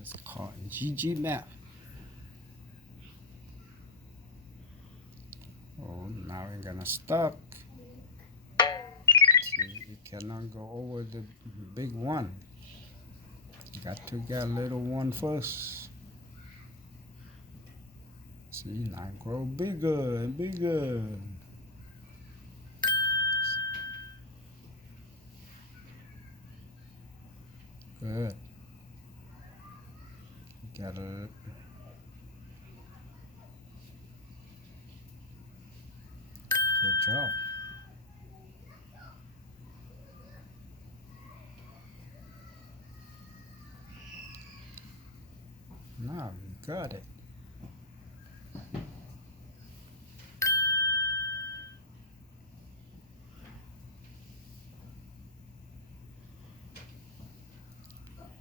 It's called GG map. Oh, now we're gonna stop. See, we cannot go over the big one. Got to get little one first. See, now grow bigger and bigger. Good. Got a good job. Now you got it.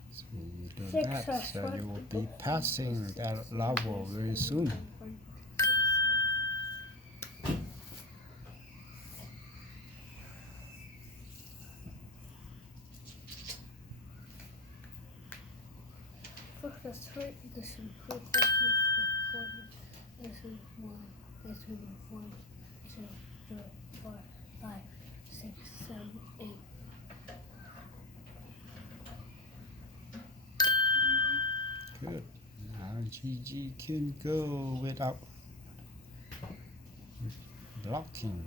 So you do that, so you will be passing that level very soon. That's right. This is 1, 2, 3, 4, 5, 6, 7, 8. Good. Now GG can go without blocking.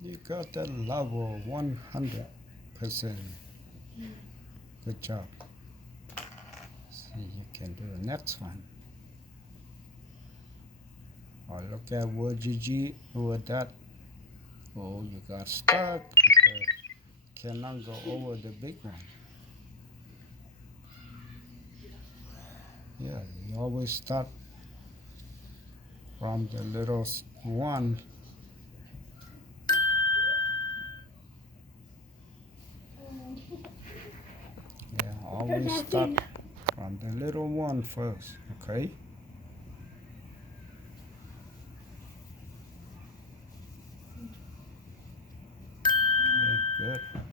You got that level 100%. Good job. See, you can do the next one. Oh, look at what GG with that. Oh, you got stuck because cannot go over the big one. Yeah, you always start from the little one. Yeah, always start from the little one first, okay?